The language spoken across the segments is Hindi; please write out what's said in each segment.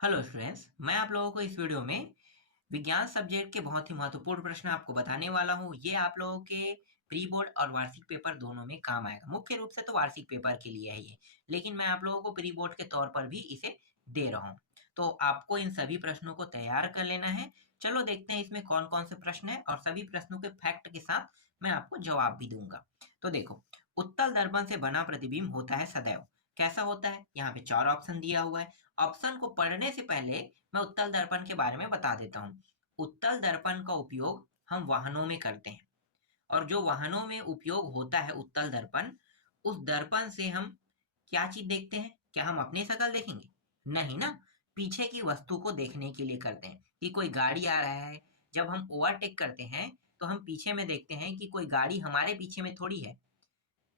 हेलो स्टूडेंट्स, मैं आप लोगों को इस वीडियो में विज्ञान सब्जेक्ट के बहुत ही महत्वपूर्ण प्रश्न आपको बताने वाला हूँ। ये आप लोगों के प्री बोर्ड और वार्षिक पेपर दोनों में काम आएगा। मुख्य रूप से तो वार्षिक पेपर के लिए है ये, लेकिन मैं आप लोगों को प्री बोर्ड के तौर पर भी इसे दे रहा हूँ। तो आपको इन सभी प्रश्नों को तैयार कर लेना है। चलो देखते हैं इसमें कौन कौन से प्रश्न है और सभी प्रश्नों के फैक्ट के साथ मैं आपको जवाब भी दूंगा। तो देखो, उत्तल दर्पण से बना प्रतिबिंब होता है सदैव। कैसा होता है? यहाँ पे 4 ऑप्शन दिया हुआ है। ऑप्शन को पढ़ने से पहले मैं उत्तल दर्पण के बारे में बता देता हूँ। उत्तल दर्पण का उपयोग हम वाहनों में करते हैं, और जो वाहनों में उपयोग होता है उत्तल दर्पण, उस दर्पण से हम क्या चीज देखते हैं? क्या हम अपनी शक्ल देखेंगे? नहीं ना। पीछे की वस्तु को देखने के लिए करते हैं कि कोई गाड़ी आ रहा है। जब हम ओवरटेक करते हैं तो हम पीछे में देखते हैं कि कोई गाड़ी हमारे पीछे में थोड़ी है,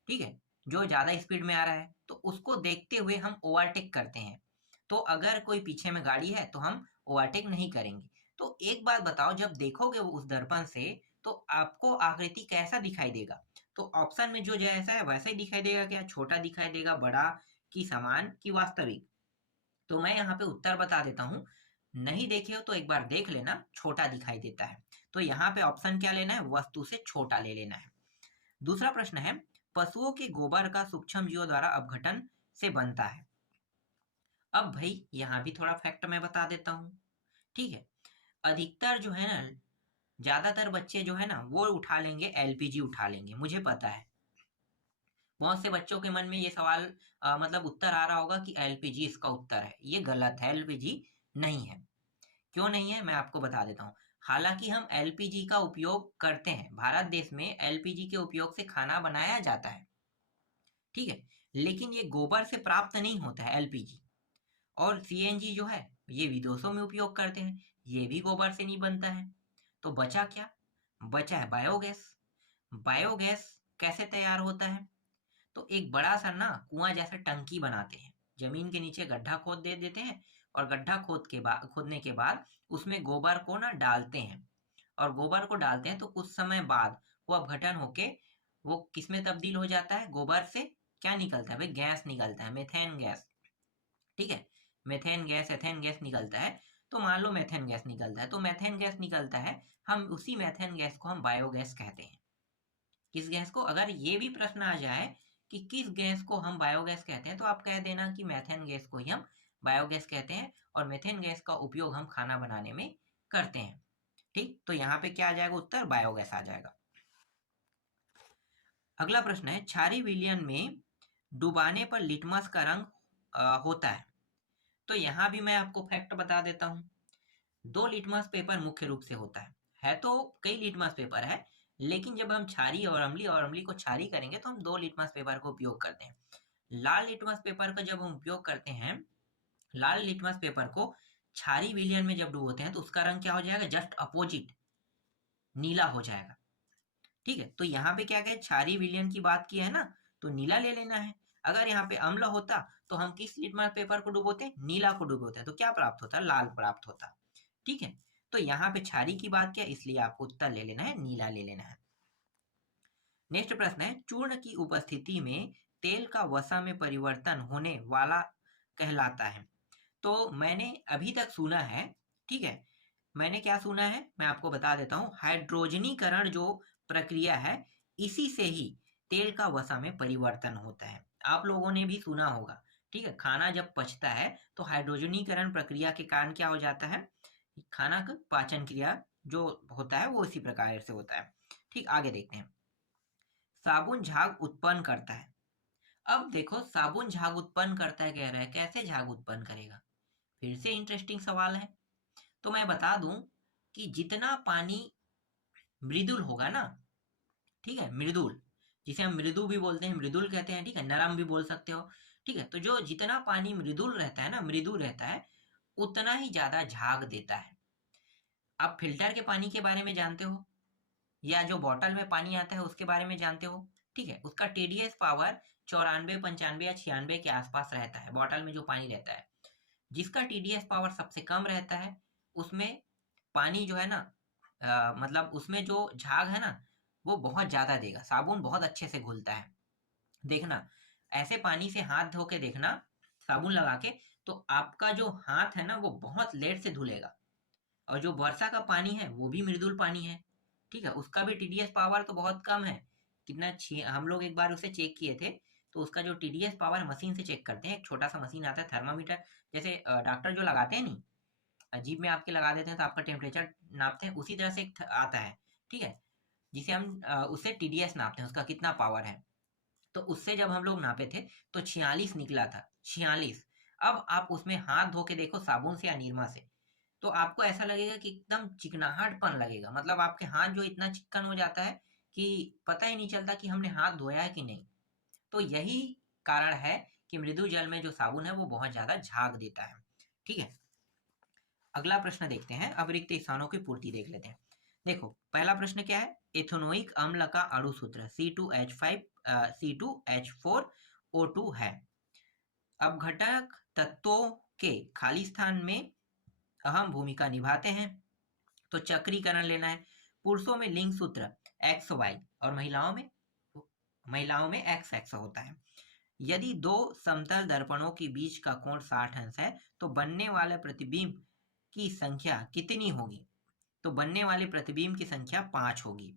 ठीक है, जो ज्यादा स्पीड में आ रहा है, तो उसको देखते हुए हम ओवरटेक करते हैं। तो अगर कोई पीछे में गाड़ी है तो हम ओवरटेक नहीं करेंगे। तो एक बात बताओ, जब देखोगे वो उस दर्पण से, तो आपको आकृति कैसा दिखाई देगा? तो ऑप्शन में जो जैसा है वैसा ही दिखाई देगा क्या? छोटा दिखाई देगा, बड़ा, कि समान, कि वास्तविक? तो मैं यहाँ पे उत्तर बता देता हूँ। नहीं देखे हो तो एक बार देख लेना, छोटा दिखाई देता है। तो यहाँ पे ऑप्शन क्या लेना है? वस्तु से छोटा ले लेना है। दूसरा प्रश्न है, पशुओं के गोबर का सूक्ष्म जीवों द्वारा अपघटन से बनता है। अब भाई यहाँ भी थोड़ा फैक्ट मैं बता देता हूँ, ठीक है। अधिकतर जो है ना, ज्यादातर बच्चे जो है ना वो उठा लेंगे, एलपीजी उठा लेंगे, मुझे पता है। बहुत से बच्चों के मन में ये सवाल मतलब उत्तर आ रहा होगा कि एलपीजी इसका उत्तर है। ये गलत है, एलपीजी नहीं है। क्यों नहीं है, मैं आपको बता देता हूँ। हालांकि हम एलपीजी का उपयोग करते हैं, भारत देश में एलपीजी के उपयोग से खाना बनाया जाता है, ठीक है, लेकिन ये गोबर से प्राप्त नहीं होता है एलपीजी। और सीएनजी जो है, ये विदेशों में उपयोग करते हैं, ये भी गोबर से नहीं बनता है। तो बचा क्या? बचा है बायोगैस। बायोगैस कैसे तैयार होता है? तो एक बड़ा सा ना कुआं जैसा टंकी बनाते हैं, जमीन के नीचे गड्ढा खोद दे देते हैं, और गड्ढा खोदने के बाद उसमें गोबर को ना डालते हैं, और गोबर को डालते हैं तो कुछ समय बाद वो अपघटन होके वो किस में तब्दील हो जाता है? गोबर से क्या निकलता है भाई? गैस निकलता है, मेथेन गैस, ठीक है। मेथेन गैस, एथेन गैस निकलता है। तो मान लो मेथेन गैस निकलता है, तो मेथेन गैस निकलता है, हम उसी मेथेन गैस को हम बायोगैस कहते हैं। किस गैस को? अगर ये भी प्रश्न आ जाए कि किस गैस को हम बायोगैस कहते हैं, तो आप कह देना कि मेथेन गैस को ही हम बायोगैस कहते हैं, और मेथेन गैस का उपयोग हम खाना बनाने में करते हैं, ठीक। तो यहाँ पे क्या आ जाएगा? उत्तर बायोगैस आ जाएगा। अगला प्रश्न है, क्षारीय विलयन में डुबाने पर लिटमस का रंग होता है। तो यहाँ भी मैं आपको फैक्ट बता देता हूँ। 2 लिटमस पेपर मुख्य रूप से होता है तो कई लिटमस पेपर है, लेकिन जब हम क्षारीय और अम्लीय को क्षारीय करेंगे तो हम 2 लिटमस पेपर का उपयोग करते हैं। लाल लिटमस पेपर का जब हम उपयोग करते हैं, लाल लिटमस पेपर को क्षारीय विलयन में जब डुबोते हैं तो उसका रंग क्या हो जाएगा? जस्ट अपोजिट, नीला हो जाएगा, ठीक है। तो यहाँ पे क्या कहे, क्षारीय विलयन की बात की है ना, तो नीला ले लेना है। अगर यहाँ पे अम्ल होता तो हम किस लिटमस पेपर को डुबोते? नीला को डुबोते, तो क्या प्राप्त होता? लाल प्राप्त होता, ठीक है। तो यहाँ पे क्षारीय की बात किया, इसलिए आपको उत्तर ले लेना है, नीला ले लेना है। नेक्स्ट प्रश्न है, चूर्ण की उपस्थिति में तेल का वसा में परिवर्तन होने वाला कहलाता है। तो मैंने अभी तक सुना है, ठीक है, मैंने क्या सुना है मैं आपको बता देता हूँ। हाइड्रोजनीकरण जो प्रक्रिया है, इसी से ही तेल का वसा में परिवर्तन होता है। आप लोगों ने भी सुना होगा, ठीक है। खाना जब पचता है तो हाइड्रोजनीकरण प्रक्रिया के कारण क्या हो जाता है? खाना का पाचन क्रिया जो होता है वो इसी प्रकार से होता है, ठीक। आगे देखते हैं, साबुन झाग उत्पन्न करता है। अब देखो, साबुन झाग उत्पन्न करता है कह रहा है, कैसे झाग उत्पन्न करेगा? फिर से इंटरेस्टिंग सवाल है। तो मैं बता दूं कि जितना पानी मृदुल होगा ना, ठीक है, मृदुल, जिसे हम मृदु भी बोलते हैं, मृदुल कहते हैं, ठीक है, नरम भी बोल सकते हो, ठीक है। तो जो जितना पानी मृदुल रहता है ना, मृदु रहता है, उतना ही ज्यादा झाग देता है। आप फिल्टर के पानी के बारे में जानते हो, या जो बॉटल में पानी आता है उसके बारे में जानते हो, ठीक है। उसका टीडीएस पावर 94, 95 या 96 के आसपास रहता है, बॉटल में जो पानी रहता है। जिसका टीडीएस पावर सबसे कम रहता है, उसमें पानी जो है ना, मतलब उसमें जो झाग है ना, वो बहुत ज्यादा देगा, साबुन बहुत अच्छे से घुलता है। देखना, ऐसे पानी से हाथ धो के देखना, साबुन लगा के, तो आपका जो हाथ है ना वो बहुत लेट से धुलेगा। और जो वर्षा का पानी है वो भी मृदुल पानी है, ठीक है, उसका भी टीडीएस पावर तो बहुत कम है। कितना हम लोग एक बार उसे चेक किए थे, तो उसका जो टीडीएस पावर मशीन से चेक करते हैं, एक छोटा सा मशीन आता है थर्मामीटर, जैसे डॉक्टर जो लगाते हैं नहीं, जीभ में आपके लगा देते हैं तो आपका टेम्परेचर नापते हैं, उसी तरह से एक आता है, ठीक है, जिसे हम उससे टीडीएस नापते हैं, उसका कितना पावर है। तो उससे जब हम लोग नापे थे तो 46 निकला था, 46। अब आप उसमें हाथ धो के देखो साबुन से या निरमा से, तो आपको ऐसा लगेगा कि एकदम चिकनाहटपन लगेगा, मतलब आपके हाथ जो इतना चिकन हो जाता है कि पता ही नहीं चलता कि हमने हाथ धोया है कि नहीं। तो यही कारण है कि मृदु जल में जो साबुन है वो बहुत ज्यादा झाग देता है, ठीक है। अगला प्रश्न देखते हैं, अब रिक्त स्थानों की पूर्ति देख लेते हैं। देखो पहला प्रश्न क्या है, एथेनोइक अम्ल का अणु सूत्र C2H5 C2H4O2 है। अब घटक तत्वों के खाली स्थान में अहम भूमिका निभाते हैं, तो चक्रीकरण लेना है। पुरुषों में लिंग सूत्र XY और महिलाओं में XX होता है। यदि दो समतल दर्पणों के बीच का कोण 60 अंश है तो बनने वाले प्रतिबिंब की संख्या कितनी होगी? तो बनने वाले प्रतिबिंब की संख्या 5 होगी।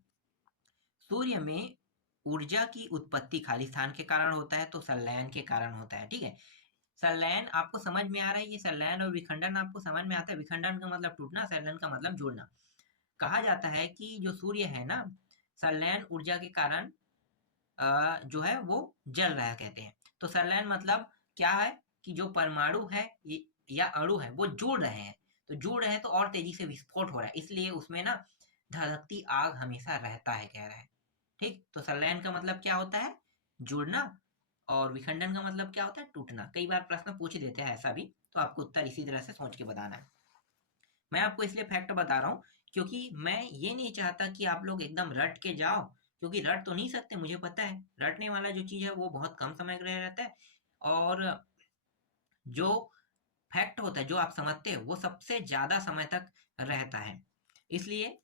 सूर्य में ऊर्जा की उत्पत्ति खाली स्थान के कारण होता है, तो संलयन के कारण होता है, ठीक है। संलयन आपको समझ में आ रहा है, ये संलयन और विखंडन आपको समझ में आता है। विखंडन का मतलब टूटना, संलयन का मतलब जोड़ना। कहा जाता है कि जो सूर्य है ना, संलयन ऊर्जा के कारण जो है वो जल रहा है कहते हैं। तो संलयन मतलब क्या है कि जो परमाणु है या अणु है वो जुड़ रहे हैं, तो जुड़ रहे हैं तो और तेजी से विस्फोट हो रहा है, इसलिए उसमें ना धधकती आग हमेशा रहता है कह रहा है, ठीक। तो संलयन का मतलब क्या होता है, जुड़ना, और विखंडन का मतलब क्या होता है, टूटना। कई बार प्रश्न पूछ देते हैं ऐसा भी, तो आपको उत्तर इसी तरह से सोच के बताना है। मैं आपको इसलिए फैक्ट बता रहा हूँ क्योंकि मैं ये नहीं चाहता कि आप लोग एकदम रट के जाओ, क्योंकि रट तो नहीं सकते, मुझे पता है रटने वाला जो चीज है वो बहुत कम समय के लिए रहता है, और जो फैक्ट होता है जो आप समझते हो वो सबसे ज्यादा समय तक रहता है। इसलिए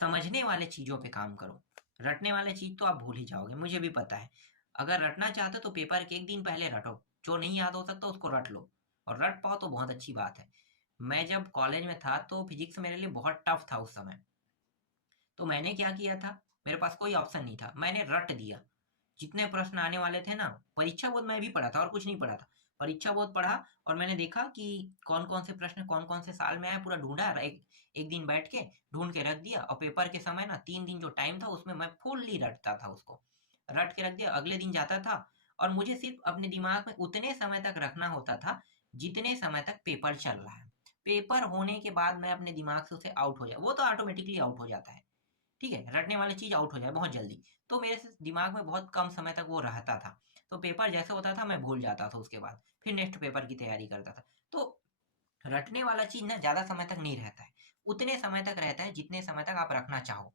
समझने वाले चीजों पे काम करो, रटने वाले चीज तो आप भूल ही जाओगे, मुझे भी पता है। अगर रटना चाहते हो तो पेपर के एक दिन पहले रटो, जो नहीं याद हो सकता उसको रट लो, और रट पाओ तो बहुत अच्छी बात है। मैं जब कॉलेज में था तो फिजिक्स मेरे लिए बहुत टफ था उस समय, तो मैंने क्या किया था, मेरे पास कोई ऑप्शन नहीं था, मैंने रट दिया। जितने प्रश्न आने वाले थे ना, परीक्षा बोध मैं भी पढ़ा था और कुछ नहीं पढ़ा था, परीक्षा बोध पढ़ा, और मैंने देखा कि कौन कौन से प्रश्न कौन कौन से साल में आए, पूरा ढूंढा, एक दिन बैठ के ढूंढ के रख दिया, और पेपर के समय ना 3 दिन जो टाइम था उसमें मैं फुल्ली रटता था, उसको रट के रख दिया। अगले दिन जाता था और मुझे सिर्फ अपने दिमाग में उतने समय तक रखना होता था जितने समय तक पेपर चल रहा है। पेपर होने के बाद मैं अपने दिमाग से उसे आउट हो जाए, वो तो ऑटोमेटिकली आउट हो जाता है, ठीक है, रटने वाली चीज आउट हो जाए बहुत जल्दी, तो मेरे से दिमाग में बहुत कम समय तक वो रहता था। तो पेपर जैसे होता था मैं भूल जाता था, उसके बाद फिर नेक्स्ट पेपर की तैयारी करता था। तो रटने वाला चीज ना ज्यादा समय तक नहीं रहता है, उतने समय तक रहता है जितने समय तक आप रखना चाहो,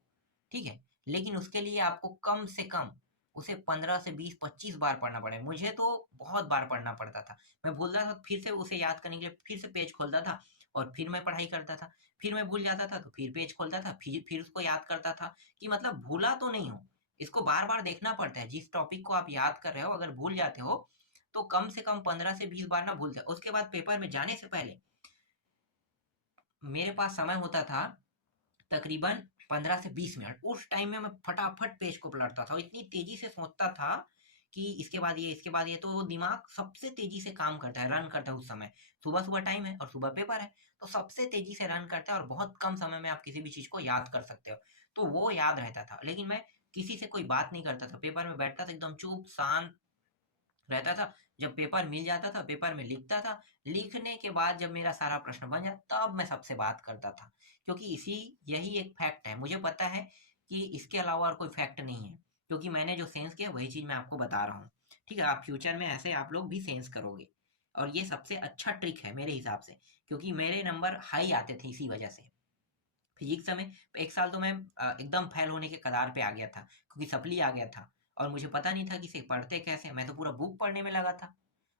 ठीक है। लेकिन उसके लिए आपको कम से कम उसे 15 से 20 25 बार पढ़ना पड़ेगा। मुझे तो बहुत बार पढ़ना पड़ता था, मैं भूलता था फिर से उसे याद करने के लिए फिर से पेज खोलता था और फिर मैं पढ़ाई करता था, फिर मैं भूल जाता था तो फिर पेज खोलता था, फिर उसको याद करता था कि मतलब भूला तो नहीं हूँ। इसको बार बार देखना पड़ता है, जिस टॉपिक को आप याद कर रहे हो अगर भूल जाते हो तो कम से कम 15 से 20 बार ना भूलते। उसके बाद पेपर में जाने से पहले मेरे पास समय होता था तकरीबन 15 से 20 मिनट, उस टाइम में मैं फटाफट पेज को पलटता था और इतनी तेजी से सोचता था कि इसके बाद ये इसके बाद ये, तो वो दिमाग सबसे तेजी से काम करता है, रन करता है उस समय। सुबह सुबह टाइम है और सुबह पेपर है, तो सबसे तेजी से रन करता है और बहुत कम समय में आप किसी भी चीज को याद कर सकते हो, तो वो याद रहता था। लेकिन मैं किसी से कोई बात नहीं करता था, पेपर में बैठता था एकदम चुप शांत रहता था। जब पेपर मिल जाता था पेपर में लिखता था, लिखने के बाद जब मेरा सारा प्रश्न बन जाता तब मैं सबसे बात करता था, क्योंकि यही एक फैक्ट है, मुझे पता है कि इसके अलावा और कोई फैक्ट नहीं है, क्योंकि मैंने जो सेंस किया वही चीज मैं आपको बता रहा हूँ, ठीक है। आप फ्यूचर में ऐसे आप लोग भी सेंस करोगे, और ये सबसे अच्छा ट्रिक है मेरे हिसाब से, क्योंकि मेरे नंबर हाई आते थे इसी वजह से। फिजिक्स में एक साल तो मैं एकदम फेल होने के कगार पे आ गया था, क्योंकि सप्ली आ गया था और मुझे पता नहीं था कि इसे पढ़ते कैसे, मैं तो पूरा बुक पढ़ने में लगा था।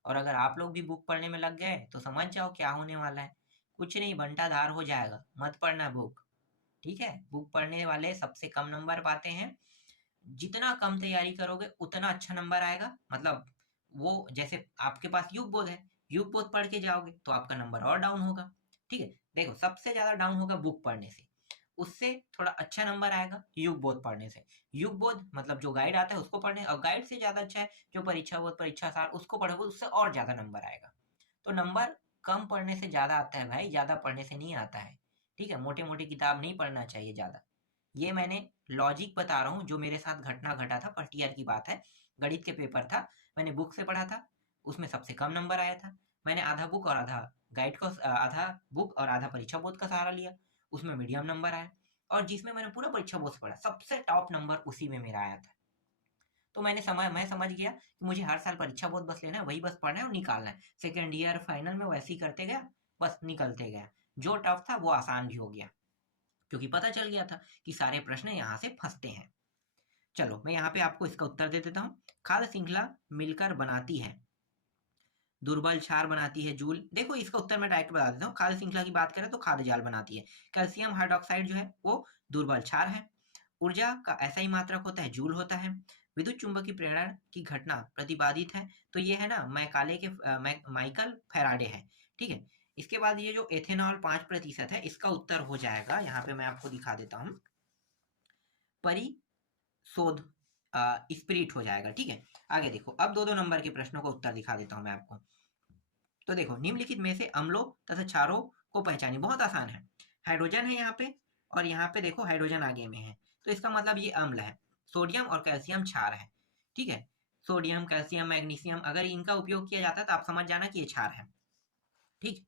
और अगर आप लोग भी बुक पढ़ने में लग गए तो समझ जाओ क्या होने वाला है, कुछ नहीं, बंटाधार हो जाएगा। मत पढ़ना बुक, ठीक है। बुक पढ़ने वाले सबसे कम नंबर पाते हैं, जितना कम तैयारी करोगे उतना अच्छा नंबर आएगा। मतलब वो जैसे आपके पास युग बोध है, युग बोध पढ़ के जाओगे तो आपका नंबर और डाउन होगा। ठीक है, देखो सबसे ज्यादा डाउन होगा बुक पढ़ने से, उससे थोड़ा अच्छा नंबर आएगा युग बोध पढ़ने से। युग बोध मतलब जो गाइड आता है उसको पढ़ने, और गाइड से ज्यादा अच्छा है जो परीक्षा बोध परीक्षा सार उसको पढ़ोगे, उससे और ज्यादा नंबर आएगा। तो नंबर कम पढ़ने से ज्यादा आता है भाई, ज्यादा पढ़ने से नहीं आता है। ठीक है, मोटे मोटे किताब नहीं पढ़ना चाहिए ज्यादा। ये मैंने लॉजिक बता रहा हूँ, जो मेरे साथ घटना घटा था, फर्स्ट ईयर की बात है। गणित के पेपर था, मैंने बुक से पढ़ा था, उसमें सबसे कम नंबर आया था। मैंने आधा बुक और आधा गाइड का, आधा बुक और आधा परीक्षा बोध का सहारा लिया, उसमें मीडियम नंबर आया। और जिसमें मैंने पूरा परीक्षा बोध से पढ़ा, सबसे टॉप नंबर उसी में मेरा आया था। तो मैं समझ गया कि मुझे हर साल परीक्षा बोध बस लेना है, वही बस पढ़ना है और निकालना है। सेकेंड ईयर फाइनल में वैसे ही करते गया, बस निकलते गया। जो टफ था वो आसान भी हो गया, क्योंकि पता चल गया था कि सारे प्रश्न यहाँ से फंसते हैं। चलो मैं यहाँ पे आपको इसका उत्तर दे देता हूँ। खाद्य श्रृंखला मिलकर बनाती है, दुर्बल क्षार बनाती है जूल। देखो इसका उत्तर मैं डायरेक्ट बता देता हूँ। खाद्य श्रृंखला की बात करें तो खाद्य जाल बनाती है। कैल्शियम हाइड्रोक्साइड जो है वो दुर्बल क्षार है। ऊर्जा का ऐसा ही मात्रक होता है, जूल होता है। विद्युत चुंबकीय प्रेरण की घटना प्रतिपादित है, तो ये है ना माइकल फैराडे है। ठीक है, इसके बाद ये जो एथेनॉल 5% है, इसका उत्तर हो जाएगा, यहाँ पे मैं आपको दिखा देता हूँ, परिशोध स्पिरिट हो जाएगा। ठीक है, आगे देखो, अब दो दो नंबर के प्रश्नों का उत्तर दिखा देता हूँ मैं आपको। तो देखो, निम्नलिखित में से अम्लों तथा क्षारों को पहचानिए। बहुत आसान है, हाइड्रोजन है यहाँ पे, और यहाँ पे देखो हाइड्रोजन आगे में है, तो इसका मतलब ये अम्ल है। सोडियम और कैल्शियम क्षार है। ठीक है, सोडियम कैल्शियम मैग्नीशियम अगर इनका उपयोग किया जाता है तो आप समझ जाना कि ये क्षार है। ठीक,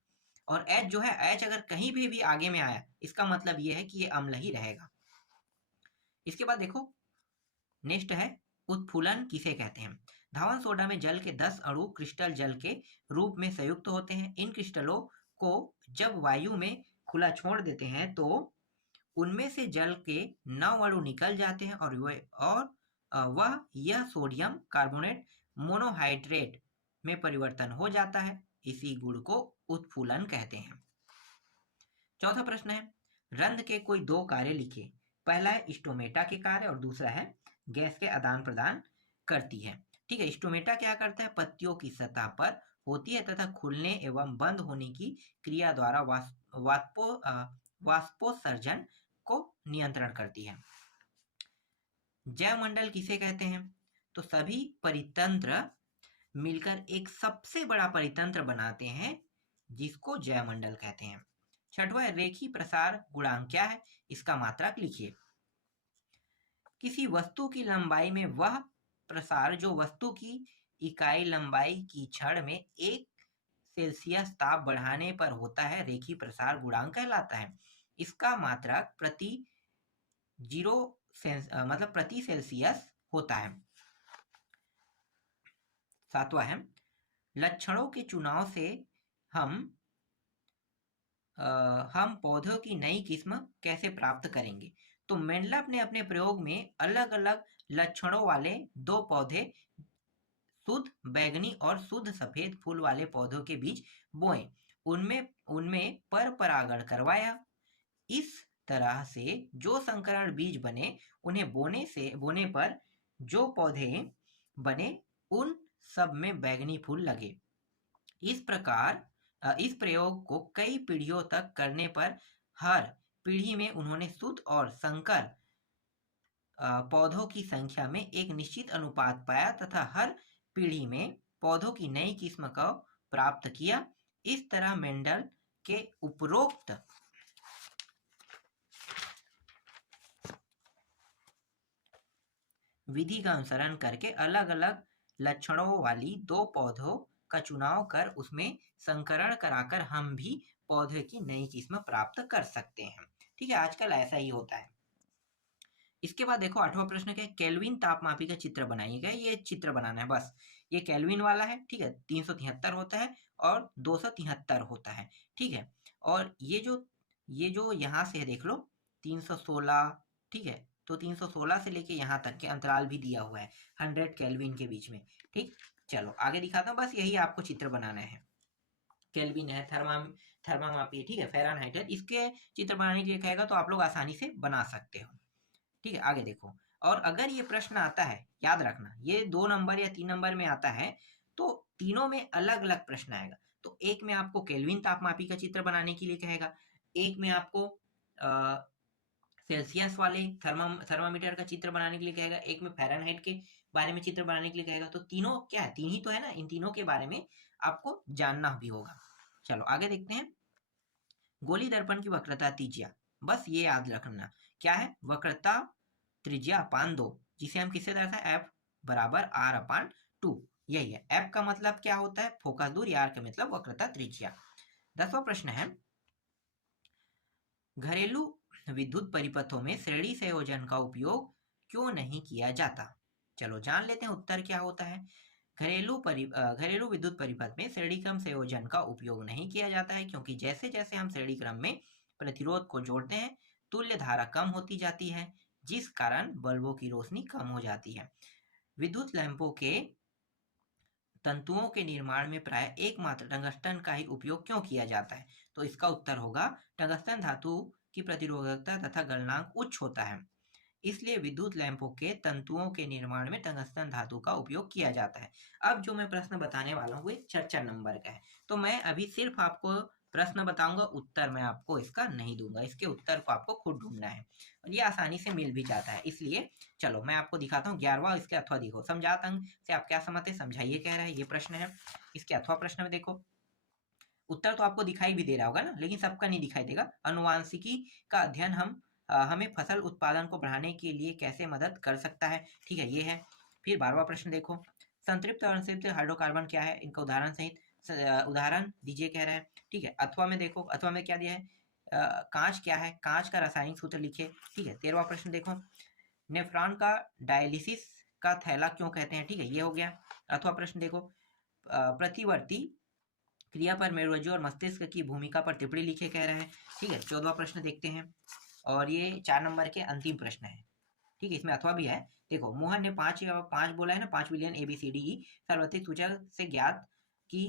और H जो है, H अगर कहीं भी आगे में आया, इसका मतलब ये है कि ये अम्ल ही रहेगा। इसके बाद देखो, नेक्स्ट है उत्फुलन किसे कहते हैं। धावन सोडा में जल के 10 अणु क्रिस्टल जल के रूप में संयुक्त होते हैं। इन क्रिस्टलों को जब वायु में खुला छोड़ देते हैं तो उनमें से जल के 9 अणु निकल जाते हैं, और वह यह सोडियम कार्बोनेट मोनोहाइड्रेट में परिवर्तन हो जाता है। इसी गुण को उत्फुलन कहते हैं। चौथा प्रश्न है, रंध्र के कोई दो कार्य लिखिए। पहला है स्टोमेटा के कार्य और दूसरा है गैस के आदान प्रदान करती है। ठीक है, स्टोमेटा क्या करता है, पत्तियों की सतह पर होती है तथा खुलने एवं बंद होने की क्रिया द्वारा वाष्पोत्सर्जन को नियंत्रण करती है। जैवमंडल किसे कहते हैं, तो सभी परितंत्र मिलकर एक सबसे बड़ा परितंत्र बनाते हैं, जिसको जैवमंडल कहते हैं। छठवां, रेखी प्रसार गुणांक क्या है, इसका मात्रक लिखिए। किसी वस्तु की लंबाई में वह प्रसार जो वस्तु की इकाई लंबाई की क्षण में 1 सेल्सियस ताप बढ़ाने पर होता है, रेखी प्रसार गुणांक कहलाता है। इसका मात्रक प्रति सेल्सियस होता है। सातवां है, लक्षणों के चुनाव से हम पौधों की नई किस्म कैसे प्राप्त करेंगे। तो मेंडलफ ने अपने प्रयोग में अलग अलग लक्षणों वाले 2 पौधे, शुद्ध बैंगनी और शुद्ध सफेद फूल वाले पौधों के बीच बोए, उनमें उनमें पर परागण करवाया। इस तरह से जो संकरण बीज बने, उन्हें बोने पर जो पौधे बने, उन सब में बैंगनी फूल लगे। इस प्रयोग को कई पीढ़ियों तक करने पर हर पीढ़ी में उन्होंने शुद्ध और संकर पौधों की संख्या में एक निश्चित अनुपात पाया तथा हर पीढ़ी में पौधों की नई किस्म को प्राप्त किया। इस तरह मेंडल के उपरोक्त विधि का अनुसरण करके अलग अलग लक्षणों वाली 2 पौधों का चुनाव कर उसमें संकरण कराकर हम भी पौधे की नई किस्म प्राप्त कर सकते हैं। ठीक है, आजकल ऐसा ही होता है। इसके बाद देखो, 8वां प्रश्न क्या है, केल्विन तापमापी का चित्र बनाइएगा। ये चित्र बनाना है बस, ये केल्विन वाला है। ठीक है, 373 होता है और 273 होता है। ठीक है, और ये जो यहाँ से देख लो 316। ठीक है, तो 316 से लेके यहाँ तक के अंतराल भी दिया हुआ है 100 केल्विन के बीच में। ठीक, चलो आगे दिखाता हूँ, बस यही आपको चित्र बनाना है। केल्विन है, थर्मामापी है, ठीक है, फ़ारेनहाइट है। इसके चित्र बनाने के लिए कहेगा तो आप लोग आसानी से बना सकते हो। ठीक है, आगे देखो, और अगर ये प्रश्न आता है, याद रखना ये 2 नंबर या 3 नंबर में आता है, तो तीनों में अलग अलग प्रश्न आएगा। तो एक में आपको केल्विन तापमापी का चित्र बनाने के लिए कहेगा, एक में आपको सेल्सियस वाले थर्मामीटर का चित्र बनाने के लिए कहेगा, एक में फ़ारेनहाइट के बारे में चित्र बनाने के लिए कहेगा। तो तीनों क्या है, तीन ही तो है ना, इन तीनों के बारे में आपको जानना भी होगा। चलो आगे देखते हैं। गोली दर्पण की वक्रता त्रिज्या, बस ये याद रखना क्या है, वक्रता त्रिज्या अपान 2, जिसे हम किससे दर्शाएं, एफ बराबर आर अपान 2। यही है, एफ का मतलब क्या होता है, फोकस दूरी, आर का मतलब वक्रता त्रिज्या। 10वां प्रश्न है, घरेलू विद्युत परिपथों में श्रेणी संयोजन का उपयोग क्यों नहीं किया जाता। चलो जान लेते हैं उत्तर क्या होता है। घरेलू विद्युत परिपथ में श्रेणी क्रम संयोजन का उपयोग नहीं किया जाता है क्योंकि जैसे जैसे हम श्रेणी क्रम में प्रतिरोध को जोड़ते हैं तुल्य धारा कम होती जाती है, जिस कारण बल्बों की रोशनी कम हो जाती है। विद्युत लैंपों के तंतुओं के निर्माण में प्राय एकमात्र टंगस्टन का ही उपयोग क्यों किया जाता है। तो इसका उत्तर होगा, टंगस्टन धातु की प्रतिरोधकता तथा गलनांक उच्च होता है, इसलिए विद्युत लैंपों के तंतुओं के निर्माण में टंगस्टन धातु का उपयोग किया जाता है। अब जो मैं प्रश्न बताने वाला हूँ वो 44 नंबर का है, तो मैं अभी सिर्फ आपको प्रश्न बताऊंगा, उत्तर मैं आपको इसका नहीं दूंगा, इसके उत्तर को आपको खुद ढूंढना है और ये आसानी से मिल भी जाता है। इसलिए चलो मैं आपको दिखाता हूँ 11वां, इसके अथवा देखो, समझात अंक से आप क्या समझते समझाइए कह रहा है, ये प्रश्न है। इसके अथवा प्रश्न में देखो, उत्तर तो आपको दिखाई भी दे रहा होगा ना, लेकिन सबका नहीं दिखाई देगा। अनुवांशिकी का अध्ययन हमें फसल उत्पादन को बढ़ाने के लिए कैसे मदद कर सकता है, ठीक है, ये है। फिर 12वां प्रश्न देखो, संतृप्त और असंतृप्त हाइड्रोकार्बन क्या है, इनका उदाहरण सहित उदाहरण दीजिए कह रहा है, ठीक है। अथवा में देखो, अथवा में क्या दिया है, कांच क्या है, कांच का रासायनिक सूत्र लिखिए, ठीक है। 13वां प्रश्न देखो, नेफ्रॉन का डायलिसिस का थैला क्यों कहते हैं, ठीक है, ये हो गया। अथवा प्रश्न देखो, प्रतिवर्ती क्रिया पर मेरुरज्जु और मस्तिष्क की भूमिका पर टिप्पणी लिखे कह रहे हैं, ठीक है। 14वां प्रश्न देखते हैं और ये 4 नंबर के अंतिम प्रश्न है, ठीक है, इसमें अथवा भी है। देखो, मोहन ने पांच बोला है ना, 5 बिलियन ABCD सार्वत्रिक सूचक से ज्ञात की,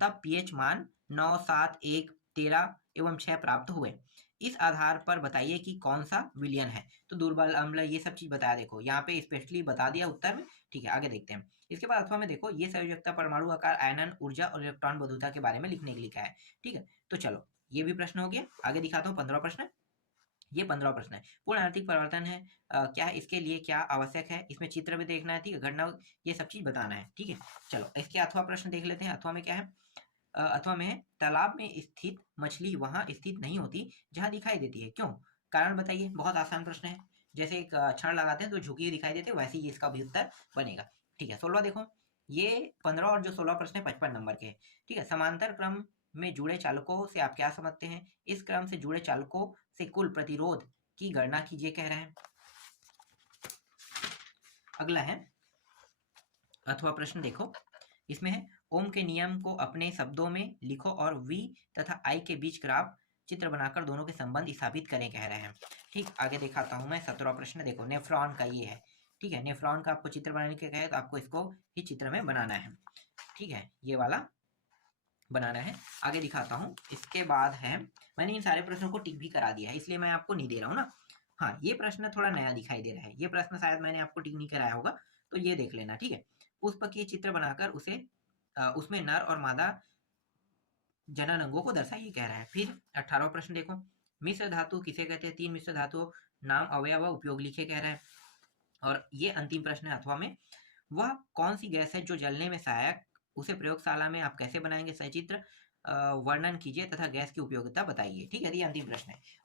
तब pH मान 9, 7, 1, 13 एवं 6 प्राप्त हुए। इस आधार पर बताइए कि कौन सा विलयन है। तो दुर्बल अम्ल ये सब चीज बताया, देखो यहाँ पे स्पेशली बता दिया उत्तर में, ठीक है। आगे देखते हैं। इसके बाद अथवा में देखो, ये संयोजकता, परमाणु आकार, आयनन ऊर्जा और इलेक्ट्रॉन बद्धुता के बारे में लिखने के लिए लिखा है, ठीक है। तो चलो ये भी प्रश्न हो गया। आगे दिखाता हूँ 15वां प्रश्न। ये 15वां प्रश्न है, पूर्ण आर्थिक परिवर्तन है क्या है, इसके लिए क्या आवश्यक है, इसमें चित्र भी देखना है, ठीक है, घटना, ये सब चीज बताना है, ठीक है। चलो इसके अथवा प्रश्न देख लेते हैं। अथवा में क्या है, अथवा में तालाब में स्थित मछली वहां स्थित नहीं होती जहां दिखाई देती है, क्यों, कारण बताइए। बहुत आसान प्रश्न है, जैसे एक क्षण लगाते हैं तो झुकी हुई दिखाई देती है, वैसे ही इसका भी उत्तर बनेगा, ठीक है। 16 देखो, ये 15 और जो 16 प्रश्न है 55 नंबर के, ठीक है। समांतर क्रम में जुड़े चालकों से आप क्या समझते हैं, इस क्रम से जुड़े चालकों से कुल प्रतिरोध की गणना कीजिए कह रहे हैं। अगला है अथवा प्रश्न, देखो इसमें है, ओम के नियम को अपने शब्दों में लिखो और V तथा I के बीच ग्राफ चित्र बनाकर दोनों के संबंध स्थापित करें कह रहे हैं, ठीक। आगे दिखाता हूं मैं 17वां प्रश्न, देखो नेफ्रॉन का ये है, ठीक है। नेफ्रॉन का आपको चित्र बनाने के कहे तो आपको इसको ही चित्र में बनाना है, ठीक है, ये वाला बनाना है। आगे दिखाता हूँ। इसके बाद है, मैंने इन सारे प्रश्नों को टिक भी करा दिया है, इसलिए मैं आपको नहीं दे रहा हूँ ना। हाँ, ये प्रश्न थोड़ा नया दिखाई दे रहा है, ये प्रश्न शायद मैंने आपको टिक नहीं कराया होगा, तो ये देख लेना, ठीक है। पुष्प के चित्र बनाकर उसमें नर और मादा जनन अंगों को दर्शाइए कह रहा है। फिर 18वां प्रश्न देखो, मिश्र धातु किसे कहते हैं, 3 मिश्र धातु नाम, अवयव, उपयोग लिखे कह रहा है। और ये अंतिम प्रश्न है अथवा में, वह कौन सी गैस है जो जलने में सहायक, उसे प्रयोगशाला में आप कैसे बनाएंगे, सचित्र वर्णन कीजिए तथा गैस की उपयोगिता बताइए, ठीक है। ये अंतिम प्रश्न है। अब